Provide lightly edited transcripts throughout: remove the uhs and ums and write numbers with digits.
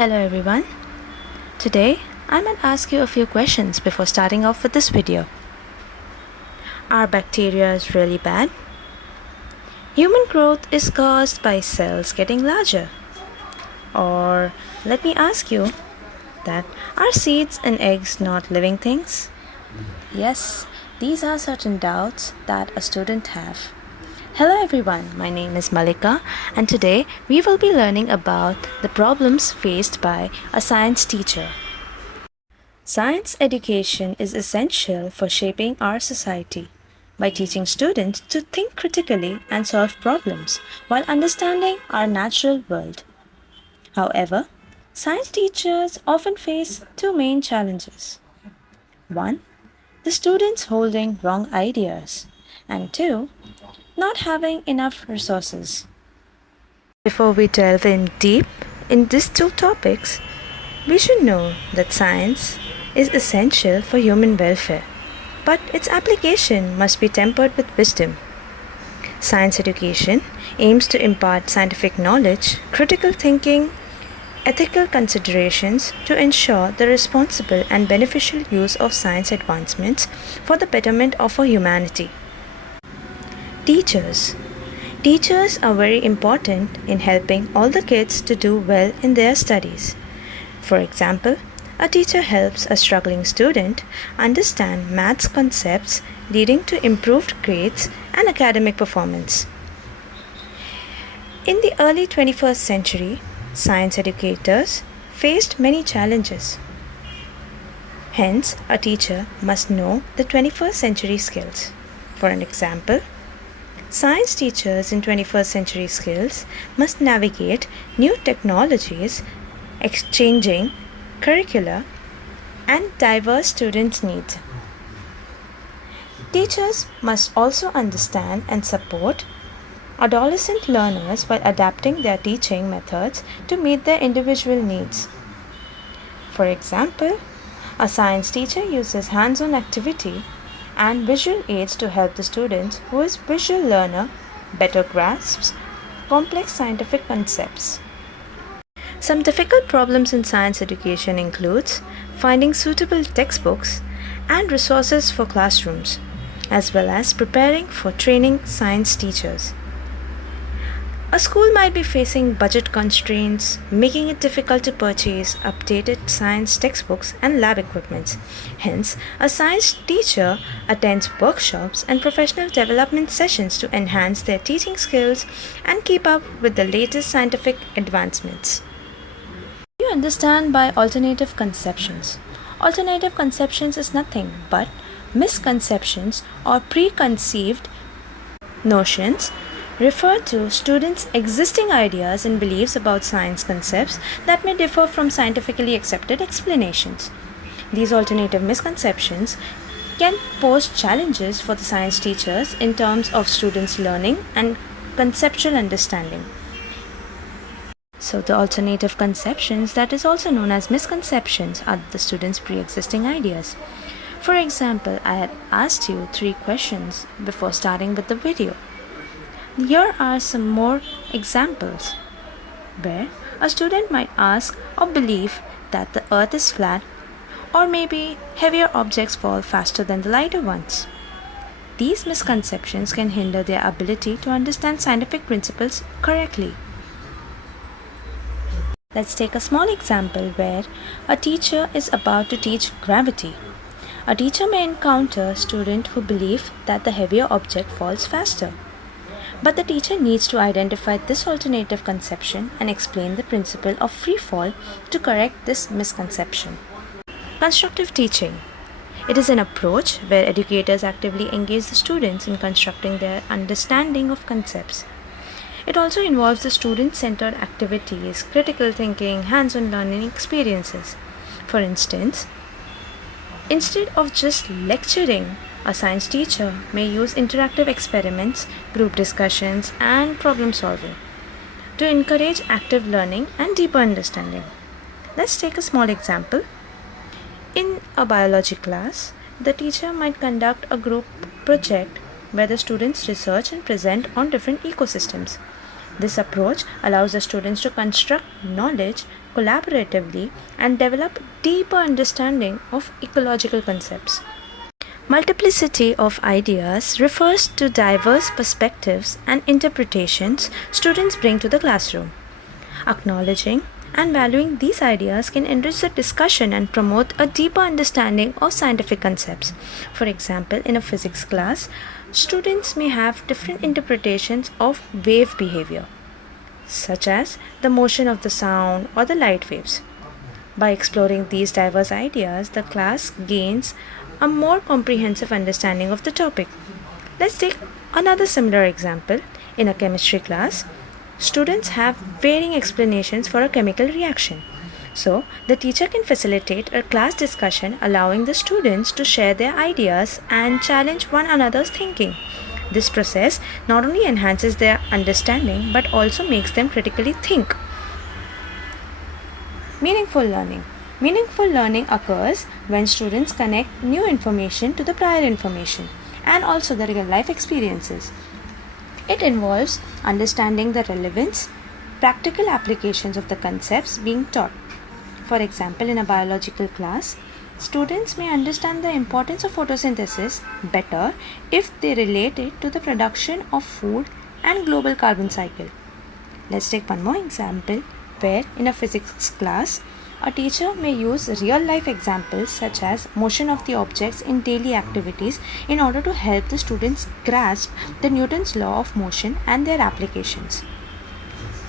Hello everyone. Today I might ask you a few questions before starting off with this video. Are bacteria really bad? Human growth is caused by cells getting larger. Or let me ask you that are seeds and eggs not living things? Yes, these are certain doubts that a student have. Hello everyone, my name is Malika and today we will be learning about the problems faced by a science teacher. Science education is essential for shaping our society by teaching students to think critically and solve problems while understanding our natural world. However, science teachers often face two main challenges. One, the students holding wrong ideas, and two, not having enough resources. Before we delve in deep in these two topics, we should know that science is essential for human welfare, but its application must be tempered with wisdom. Science education aims to impart scientific knowledge, critical thinking, ethical considerations to ensure the responsible and beneficial use of science advancements for the betterment of our humanity. Teachers. Teachers are very important in helping all the kids to do well in their studies. For example, a teacher helps a struggling student understand maths concepts, leading to improved grades and academic performance. In the early 21st century, science educators faced many challenges. Hence, a teacher must know the 21st century skills. For an example, science teachers in 21st century skills must navigate new technologies, exchanging curricula, and diverse student needs. Teachers must also understand and support adolescent learners while adapting their teaching methods to meet their individual needs. For example, a science teacher uses hands-on activity and visual aids to help the student who is visual learner better grasps complex scientific concepts. Some difficult problems in science education includes finding suitable textbooks and resources for classrooms, as well as preparing for training science teachers. A school might be facing budget constraints, making it difficult to purchase updated science textbooks and lab equipment. Hence, a science teacher attends workshops and professional development sessions to enhance their teaching skills and keep up with the latest scientific advancements. What do you understand by alternative conceptions? Alternative conceptions is nothing but misconceptions or preconceived notions refer to students' existing ideas and beliefs about science concepts that may differ from scientifically accepted explanations. These alternative misconceptions can pose challenges for the science teachers in terms of students' learning and conceptual understanding. So the alternative conceptions, that is also known as misconceptions, are the students' pre-existing ideas. For example, I had asked you 3 questions before starting with the video. Here are some more examples where a student might ask or believe that the earth is flat, or maybe heavier objects fall faster than the lighter ones. These misconceptions can hinder their ability to understand scientific principles correctly. Let's take a small example where a teacher is about to teach gravity. A teacher may encounter a student who believes that the heavier object falls faster. But the teacher needs to identify this alternative conception and explain the principle of free fall to correct this misconception. Constructive teaching. It is an approach where educators actively engage the students in constructing their understanding of concepts. It also involves the student-centered activities, critical thinking, hands-on learning experiences. For instance, instead of just lecturing, a science teacher may use interactive experiments, group discussions, and problem solving to encourage active learning and deeper understanding. Let's take a small example. In a biology class, the teacher might conduct a group project where the students research and present on different ecosystems. This approach allows the students to construct knowledge collaboratively and develop deeper understanding of ecological concepts. Multiplicity of ideas refers to diverse perspectives and interpretations students bring to the classroom. Acknowledging and valuing these ideas can enrich the discussion and promote a deeper understanding of scientific concepts. For example, in a physics class, students may have different interpretations of wave behavior, such as the motion of the sound or the light waves. By exploring these diverse ideas, the class gains a more comprehensive understanding of the topic. Let's take another similar example. In a chemistry class, students have varying explanations for a chemical reaction. So, the teacher can facilitate a class discussion, allowing the students to share their ideas and challenge one another's thinking. This process not only enhances their understanding but also makes them critically think. Meaningful learning. Meaningful learning occurs when students connect new information to the prior information and also the real life experiences. It involves understanding the relevance, practical applications of the concepts being taught. For example, in a biological class, students may understand the importance of photosynthesis better if they relate it to the production of food and global carbon cycle. Let's take one more example where in a physics class, a teacher may use real-life examples such as motion of the objects in daily activities in order to help the students grasp the Newton's law of motion and their applications.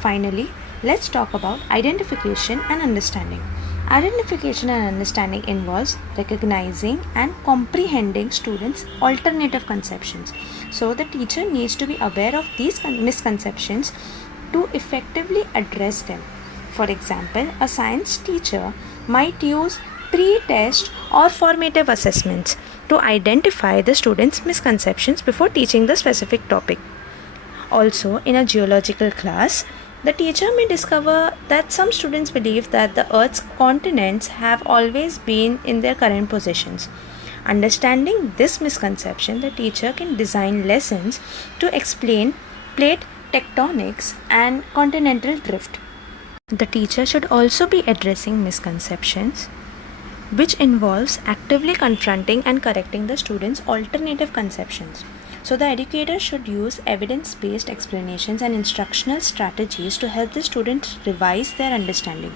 Finally, let's talk about identification and understanding. Identification and understanding involves recognizing and comprehending students' alternative conceptions. So, the teacher needs to be aware of these misconceptions to effectively address them. For example, a science teacher might use pre-test or formative assessments to identify the students' misconceptions before teaching the specific topic. Also, in a geological class, the teacher may discover that some students believe that the Earth's continents have always been in their current positions. Understanding this misconception, the teacher can design lessons to explain plate tectonics and continental drift. The teacher should also be addressing misconceptions, which involves actively confronting and correcting the students' alternative conceptions. So, the educator should use evidence-based explanations and instructional strategies to help the students revise their understanding.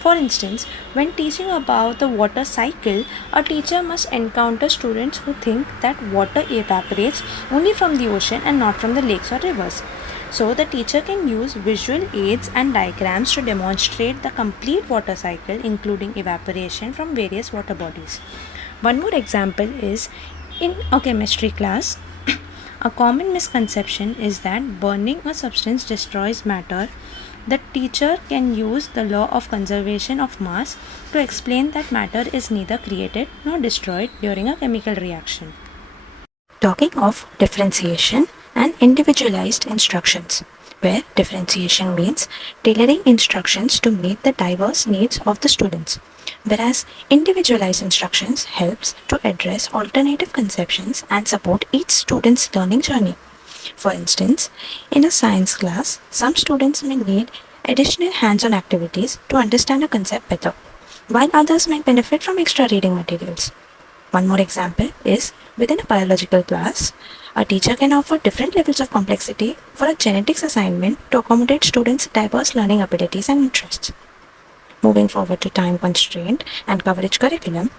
For instance, when teaching about the water cycle, a teacher must encounter students who think that water evaporates only from the ocean and not from the lakes or rivers. So, the teacher can use visual aids and diagrams to demonstrate the complete water cycle, including evaporation from various water bodies. One more example is in a chemistry class. A common misconception is that burning a substance destroys matter. The teacher can use the law of conservation of mass to explain that matter is neither created nor destroyed during a chemical reaction. Talking of differentiation and individualized instructions, where differentiation means tailoring instructions to meet the diverse needs of the students, whereas individualized instructions helps to address alternative conceptions and support each student's learning journey. For instance, in a science class, some students may need additional hands-on activities to understand a concept better, while others might benefit from extra reading materials. One more example is within a biological class, a teacher can offer different levels of complexity for a genetics assignment to accommodate students' diverse learning abilities and interests. Moving forward to time constraint and coverage curriculum,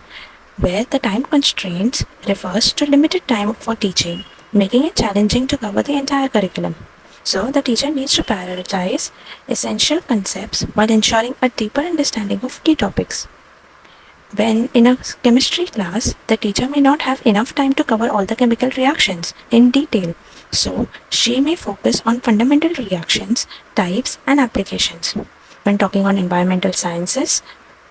where the time constraints refers to limited time for teaching, making it challenging to cover the entire curriculum. So, the teacher needs to prioritize essential concepts while ensuring a deeper understanding of key topics. When in a chemistry class, the teacher may not have enough time to cover all the chemical reactions in detail, so she may focus on fundamental reactions, types, and applications. When talking on environmental sciences,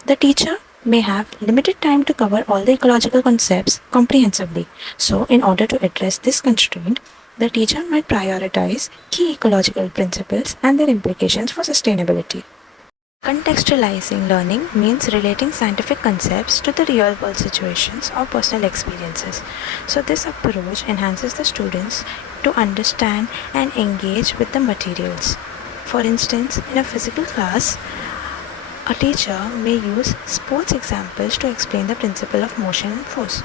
the teacher may have limited time to cover all the ecological concepts comprehensively. So, in order to address this constraint, the teacher might prioritize key ecological principles and their implications for sustainability. Contextualizing learning means relating scientific concepts to the real-world situations or personal experiences. So this approach enhances the students to understand and engage with the materials. For instance, in a physical class, a teacher may use sports examples to explain the principle of motion and force.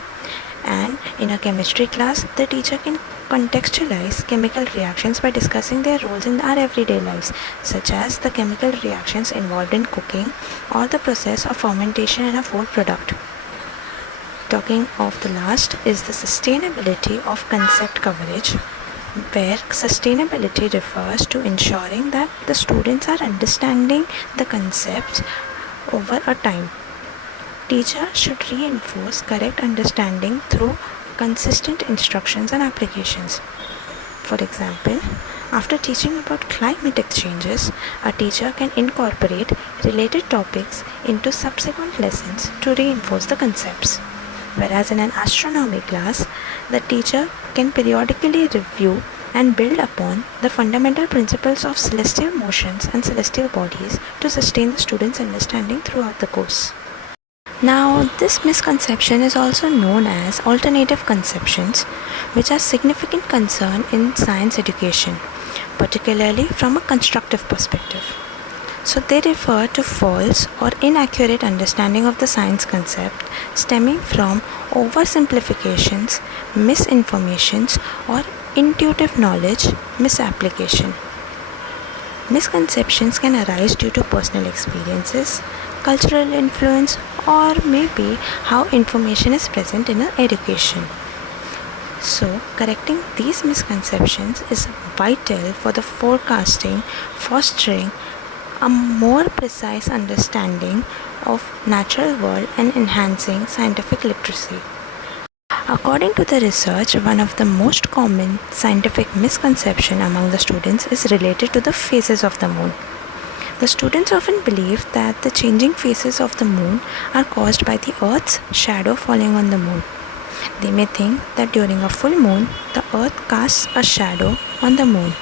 And in a chemistry class, the teacher can contextualize chemical reactions by discussing their roles in our everyday lives, such as the chemical reactions involved in cooking or the process of fermentation in a food product. Talking of the last is the sustainability of concept coverage, where sustainability refers to ensuring that the students are understanding the concepts over a time. Teachers should reinforce correct understanding through consistent instructions and applications. For example, after teaching about climatic changes, a teacher can incorporate related topics into subsequent lessons to reinforce the concepts. Whereas in an astronomy class, the teacher can periodically review and build upon the fundamental principles of celestial motions and celestial bodies to sustain the students' understanding throughout the course. Now, this misconception is also known as alternative conceptions, which are significant concern in science education, particularly from a constructive perspective. So they refer to false or inaccurate understanding of the science concept stemming from oversimplifications, misinformations, or intuitive knowledge misapplication. Misconceptions can arise due to personal experiences, cultural influence, or maybe how information is present in an education. So, correcting these misconceptions is vital for the forecasting, fostering a more precise understanding of natural world and enhancing scientific literacy. According to the research, one of the most common scientific misconceptions among the students is related to the phases of the moon. The students often believe that the changing phases of the moon are caused by the Earth's shadow falling on the moon. They may think that during a full moon, the Earth casts a shadow on the moon,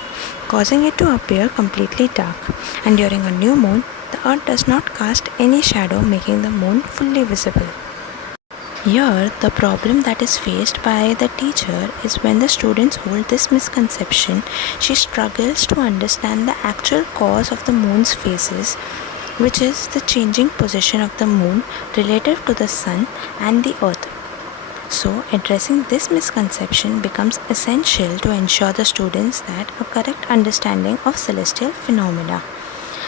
causing it to appear completely dark, and during a new moon, the Earth does not cast any shadow, making the moon fully visible. Here, the problem that is faced by the teacher is when the students hold this misconception, she struggles to understand the actual cause of the moon's phases, which is the changing position of the moon relative to the sun and the earth. So, addressing this misconception becomes essential to ensure the students that a correct understanding of celestial phenomena.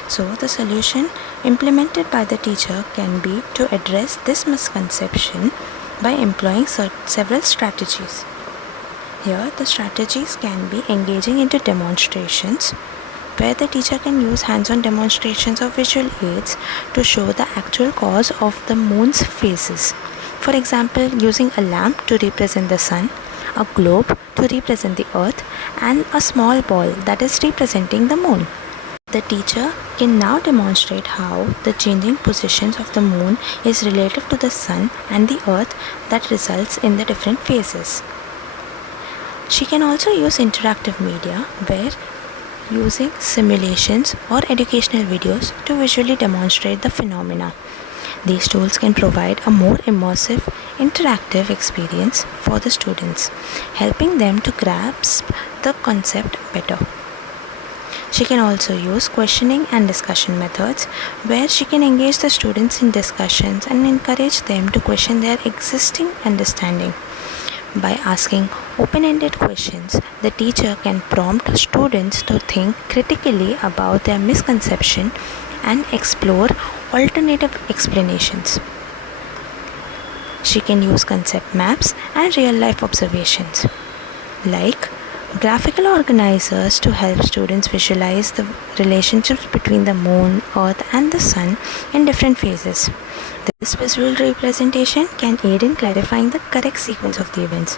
So, the solution implemented by the teacher can be to address this misconception by employing several strategies. Here, the strategies can be engaging into demonstrations, where the teacher can use hands-on demonstrations of visual aids to show the actual cause of the moon's phases. For example, using a lamp to represent the sun, a globe to represent the earth, and a small ball that is representing the moon. The teacher can now demonstrate how the changing positions of the moon is relative to the sun and the earth that results in the different phases. She can also use interactive media where using simulations or educational videos to visually demonstrate the phenomena. These tools can provide a more immersive, interactive experience for the students, helping them to grasp the concept better. She can also use questioning and discussion methods, where she can engage the students in discussions and encourage them to question their existing understanding. By asking open-ended questions, the teacher can prompt students to think critically about their misconception and explore alternative explanations. She can use concept maps and real-life observations, like graphical organizers, to help students visualize the relationships between the moon, earth, and the sun in different phases. This visual representation can aid in clarifying the correct sequence of the events,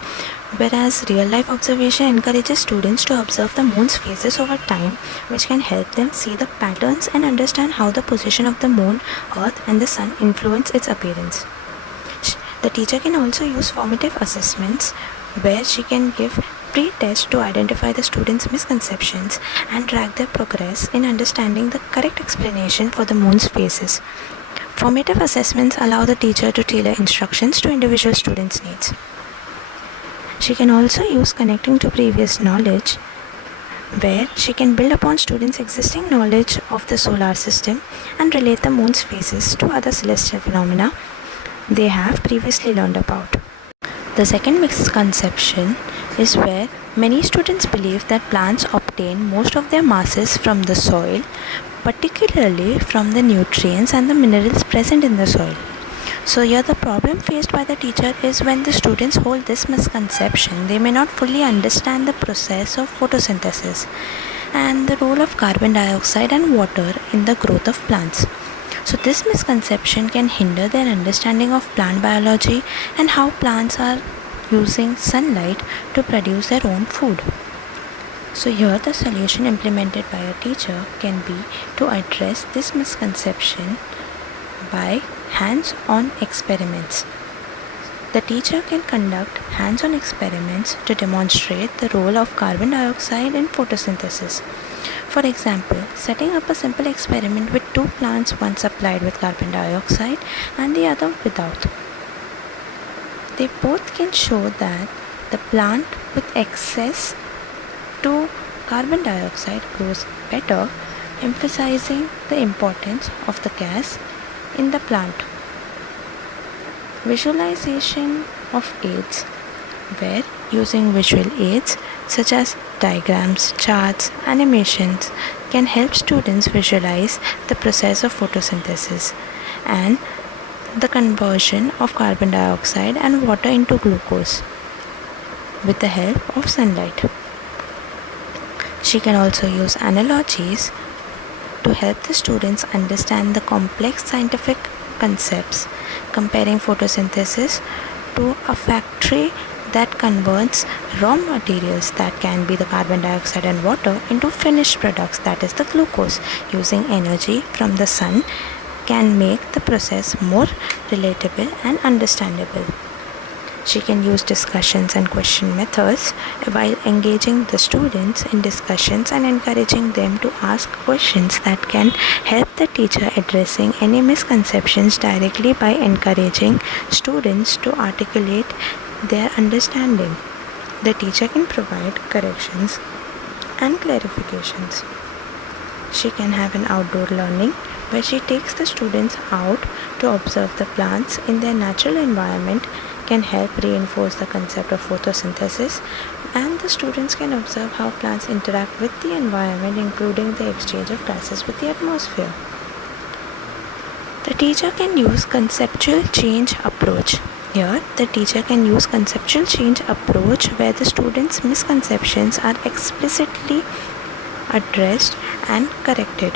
whereas real-life observation encourages students to observe the moon's phases over time, which can help them see the patterns and understand how the position of the moon, earth, and the sun influence its appearance. The teacher can also use formative assessments, where she can give pre-tests to identify the students' misconceptions and track their progress in understanding the correct explanation for the moon's phases. Formative assessments allow the teacher to tailor instructions to individual students' needs. She can also use connecting to previous knowledge, where she can build upon students' existing knowledge of the solar system and relate the moon's phases to other celestial phenomena they have previously learned about. The second misconception is where many students believe that plants obtain most of their masses from the soil, particularly from the nutrients and the minerals present in the soil. So here the problem faced by the teacher is when the students hold this misconception, they may not fully understand the process of photosynthesis and the role of carbon dioxide and water in the growth of plants. So this misconception can hinder their understanding of plant biology and how plants are using sunlight to produce their own food. So here the solution implemented by a teacher can be to address this misconception by hands-on experiments. The teacher can conduct hands-on experiments to demonstrate the role of carbon dioxide in photosynthesis. For example, setting up a simple experiment with two plants, one supplied with carbon dioxide and the other without. They both can show that the plant with access to carbon dioxide grows better, emphasizing the importance of the gas in the plant. Visualization of aids, where using visual aids such as diagrams, charts, animations can help students visualize the process of photosynthesis and the conversion of carbon dioxide and water into glucose with the help of sunlight. She can also use analogies to help the students understand the complex scientific concepts, comparing photosynthesis to a factory that converts raw materials, that can be the carbon dioxide and water, into finished products, that is the glucose. Using energy from the sun can make the process more relatable and understandable. She can use discussions and question methods while engaging the students in discussions and encouraging them to ask questions that can help the teacher addressing any misconceptions directly by encouraging students to articulate their understanding. The teacher can provide corrections and clarifications. She can have an outdoor learning where she takes the students out to observe the plants in their natural environment, can help reinforce the concept of photosynthesis, and the students can observe how plants interact with the environment, including the exchange of gases with the atmosphere. The teacher can use conceptual change approach. Here, the teacher can use conceptual change approach where the students' misconceptions are explicitly addressed and corrected.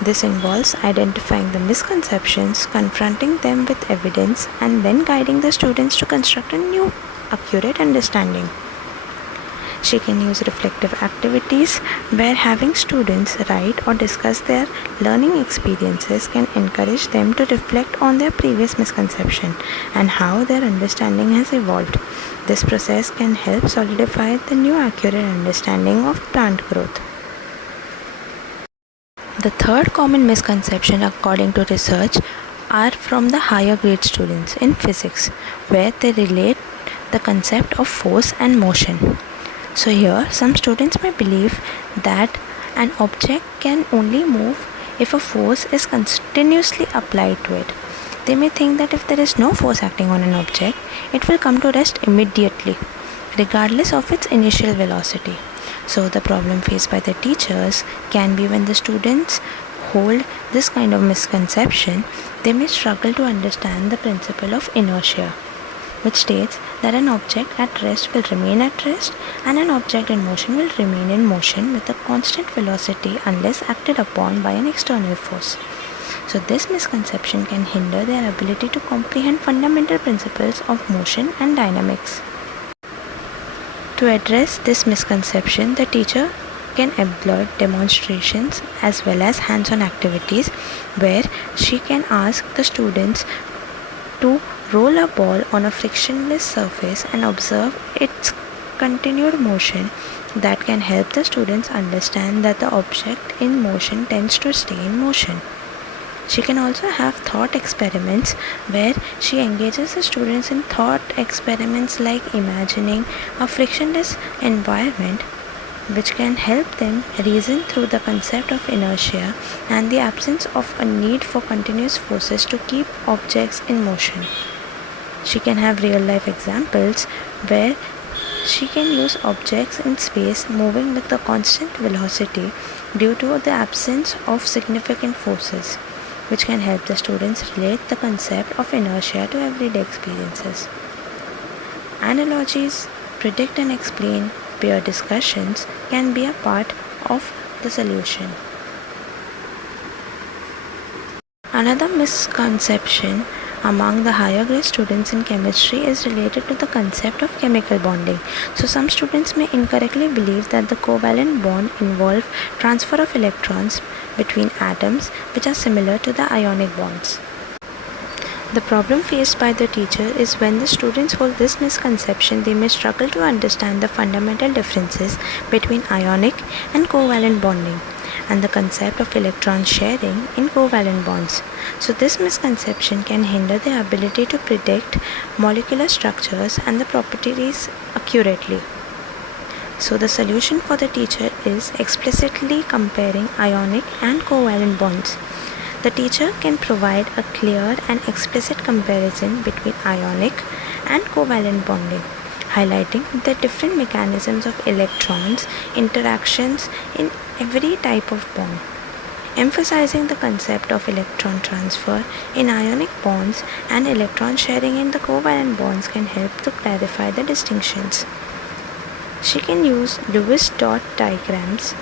This involves identifying the misconceptions, confronting them with evidence, and then guiding the students to construct a new, accurate understanding. She can use reflective activities where having students write or discuss their learning experiences can encourage them to reflect on their previous misconception and how their understanding has evolved. This process can help solidify the new accurate understanding of plant growth. The third common misconception, according to research, are from the higher grade students in physics, where they relate the concept of force and motion. So here, some students may believe that an object can only move if a force is continuously applied to it. They may think that if there is no force acting on an object, it will come to rest immediately, regardless of its initial velocity. So the problem faced by the teachers can be when the students hold this kind of misconception, they may struggle to understand the principle of inertia, which states that an object at rest will remain at rest and an object in motion will remain in motion with a constant velocity unless acted upon by an external force. So this misconception can hinder their ability to comprehend fundamental principles of motion and dynamics. To address this misconception, the teacher can employ demonstrations as well as hands-on activities where she can ask the students to roll a ball on a frictionless surface and observe its continued motion. That can help the students understand that the object in motion tends to stay in motion. She can also have thought experiments where she engages the students in thought experiments like imagining a frictionless environment which can help them reason through the concept of inertia and the absence of a need for continuous forces to keep objects in motion. She can have real life examples where she can use objects in space moving with a constant velocity due to the absence of significant forces, which can help the students relate the concept of inertia to everyday experiences. Analogies, predict and explain, peer discussions can be a part of the solution. Another misconception among the higher grade students in chemistry is related to the concept of chemical bonding. So some students may incorrectly believe that the covalent bond involves transfer of electrons between atoms which are similar to the ionic bonds. The problem faced by the teacher is when the students hold this misconception, they may struggle to understand the fundamental differences between ionic and covalent bonding and the concept of electron sharing in covalent bonds. So this misconception can hinder their ability to predict molecular structures and the properties accurately. So the solution for the teacher is explicitly comparing ionic and covalent bonds. The teacher can provide a clear and explicit comparison between ionic and covalent bonding, highlighting the different mechanisms of electrons interactions in every type of bond. Emphasizing the concept of electron transfer in ionic bonds and electron sharing in the covalent bonds can help to clarify the distinctions. She can use Lewis dot diagrams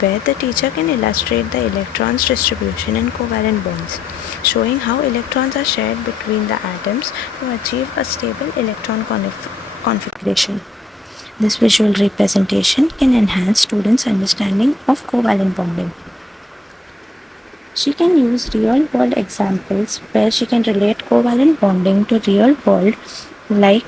where the teacher can illustrate the electrons distribution in covalent bonds, showing how electrons are shared between the atoms to achieve a stable electron configuration. This visual representation can enhance students' understanding of covalent bonding. She can use real-world examples where she can relate covalent bonding to real world like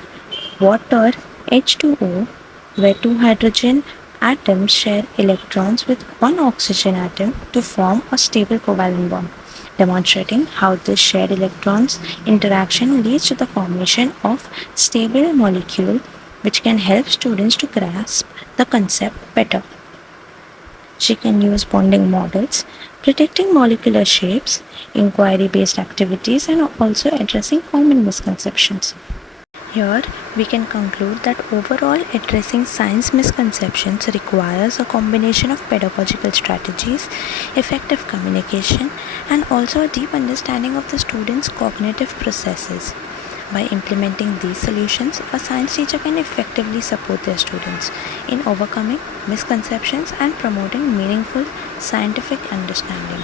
water H2O, where two hydrogen atoms share electrons with one oxygen atom to form a stable covalent bond, demonstrating how this shared electrons interaction leads to the formation of stable molecule, which can help students to grasp the concept better. She can use bonding models, predicting molecular shapes, inquiry-based activities, and also addressing common misconceptions. Here, we can conclude that overall addressing science misconceptions requires a combination of pedagogical strategies, effective communication, and also a deep understanding of the students' cognitive processes. By implementing these solutions, a science teacher can effectively support their students in overcoming misconceptions and promoting meaningful scientific understanding.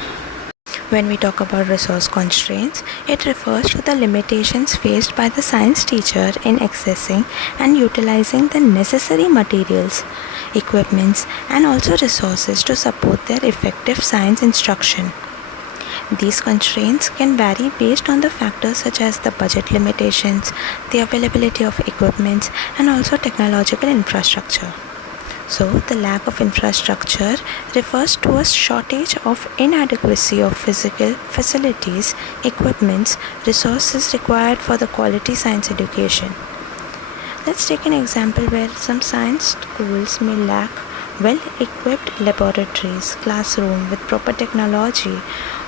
When we talk about resource constraints, it refers to the limitations faced by the science teacher in accessing and utilizing the necessary materials, equipments, and also resources to support their effective science instruction. These constraints can vary based on the factors such as the budget limitations, the availability of equipments, and also technological infrastructure. So, the lack of infrastructure refers to a shortage of inadequacy of physical facilities, equipments, resources required for the quality science education. Let's take an example where some science schools may lack well-equipped laboratories, classroom with proper technology,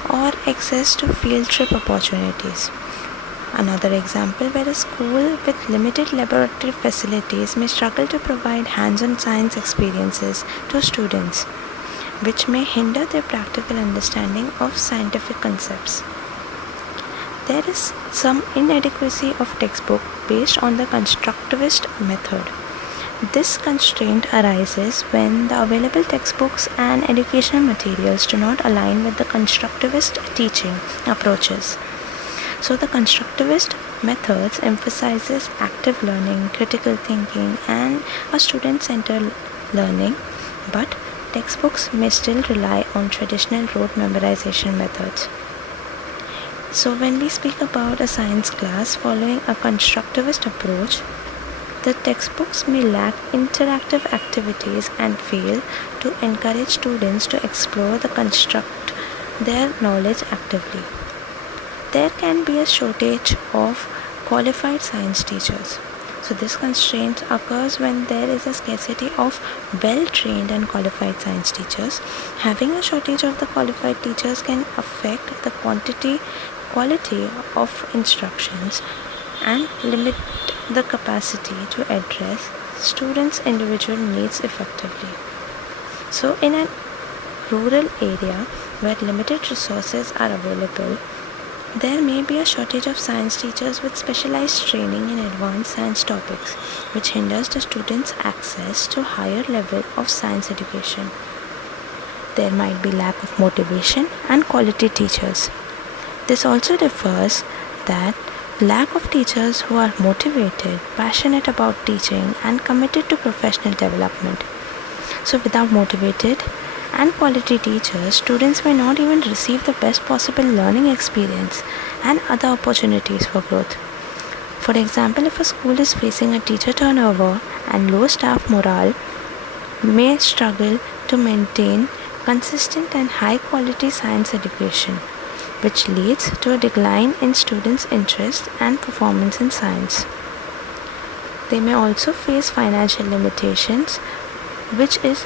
or access to field trip opportunities. Another example where a school with limited laboratory facilities may struggle to provide hands-on science experiences to students, which may hinder their practical understanding of scientific concepts. There is some inadequacy of textbook based on the constructivist method. This constraint arises when the available textbooks and educational materials do not align with the constructivist teaching approaches. So the constructivist methods emphasizes active learning, critical thinking, and a student-centered learning, but textbooks may still rely on traditional rote memorization methods. So when we speak about a science class following a constructivist approach, the textbooks may lack interactive activities and fail to encourage students to explore the construct their knowledge actively. There can be a shortage of qualified science teachers. So this constraint occurs when there is a scarcity of well-trained and qualified science teachers. Having a shortage of the qualified teachers can affect the quality of instructions and limit the capacity to address students' individual needs effectively. So in a rural area where limited resources are available, there may be a shortage of science teachers with specialized training in advanced science topics, which hinders the students' access to higher level of science education. There might be lack of motivation and quality teachers. This also refers that lack of teachers who are motivated, passionate about teaching, and committed to professional development. So without motivated and quality teachers, students may not even receive the best possible learning experience and other opportunities for growth. For example, if a school is facing a teacher turnover and low staff morale, may struggle to maintain consistent and high quality science education, which leads to a decline in students' interest and performance in science. They may also face financial limitations, which is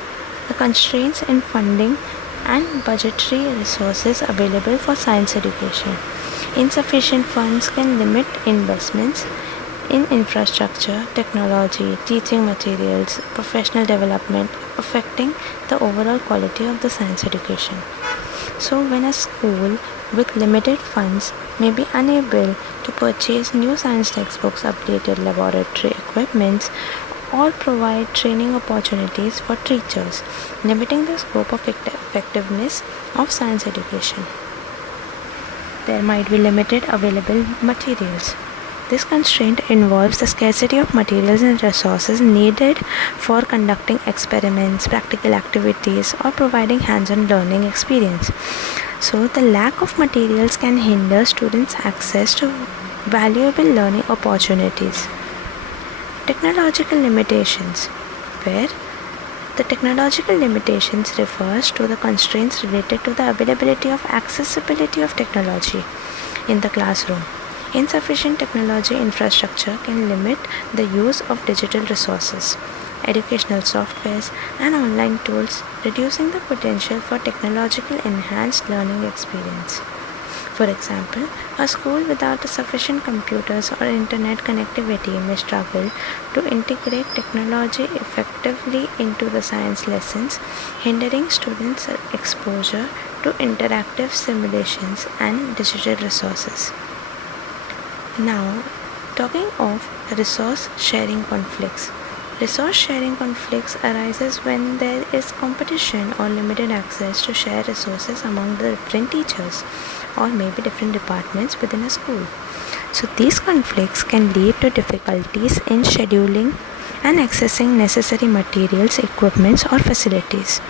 the constraints in funding and budgetary resources available for science education. Insufficient funds can limit investments in infrastructure, technology, teaching materials, professional development, affecting the overall quality of the science education. So when a school with limited funds may be unable to purchase new science textbooks, updated laboratory equipment, or provide training opportunities for teachers, limiting the scope of effectiveness of science education. There might be limited available materials. This constraint involves the scarcity of materials and resources needed for conducting experiments, practical activities, or providing hands-on learning experience. So the lack of materials can hinder students' access to valuable learning opportunities. Technological limitations, where the technological limitations refers to the constraints related to the availability of accessibility of technology in the classroom. Insufficient technology infrastructure can limit the use of digital resources, educational softwares, and online tools, reducing the potential for technological enhanced learning experience. For example, a school without sufficient computers or internet connectivity may struggle to integrate technology effectively into the science lessons, hindering students' exposure to interactive simulations and digital resources. Now, talking of resource sharing conflicts. Resource sharing conflicts arises when there is competition or limited access to share resources among the different teachers or maybe different departments within a school. So these conflicts can lead to difficulties in scheduling and accessing necessary materials, equipments, or facilities.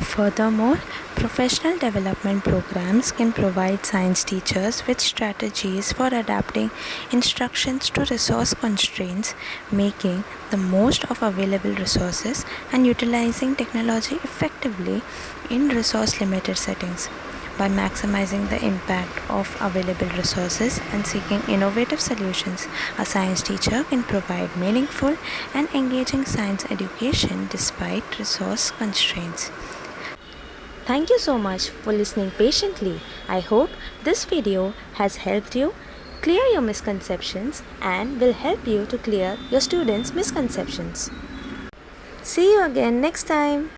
Furthermore, professional development programs can provide science teachers with strategies for adapting instructions to resource constraints, making the most of available resources, and utilizing technology effectively in resource-limited settings. By maximizing the impact of available resources and seeking innovative solutions, a science teacher can provide meaningful and engaging science education despite resource constraints. Thank you so much for listening patiently. I hope this video has helped you clear your misconceptions and will help you to clear your students' misconceptions. See you again next time.